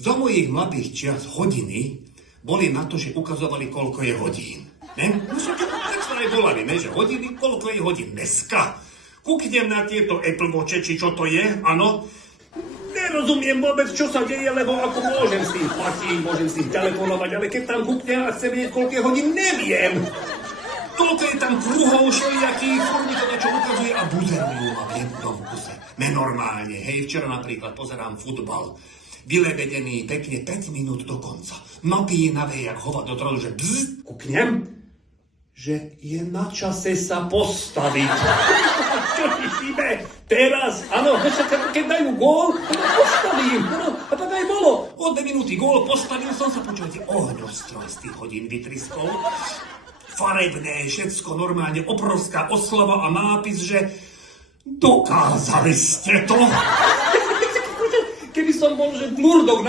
Za mojich mladých čias hodiny boli na to, že ukazovali, koľko je hodín. Ne? No však tak sa aj volali, ne? Že hodiny, koľko je hodín dneska. Kúknem na tieto Apple Watche, či čo to je, áno. Nerozumiem vôbec, čo sa deje, lebo ako môžem s tým platiť, môžem s tým telefonovať, ale keď tam kúknem a chcem vedieť, koľko je hodín, neviem. Toľko je tam kruhov, všelijakých, furt to čo ukazuje a buzerňujú ma v jednom kuse. Nenormálne, hej, včera napríklad pozerám futbal. Vylebedený pekne 5 minút do konca. Napínavé, jak hova do trodu, že bzz, kuknem, že je na čase sa postaviť. Čo ti šíbe? Teraz, áno, keď dajú gól, postavím. Áno, a tak aj bolo. O 2 minúty gól postavil som sa, počujete, ohňostroj z tých hodín vytriskol. Farebné, všetko normálne, obrovská oslava a nápis, že dokázali ste to. Keby som bol, že Murdoch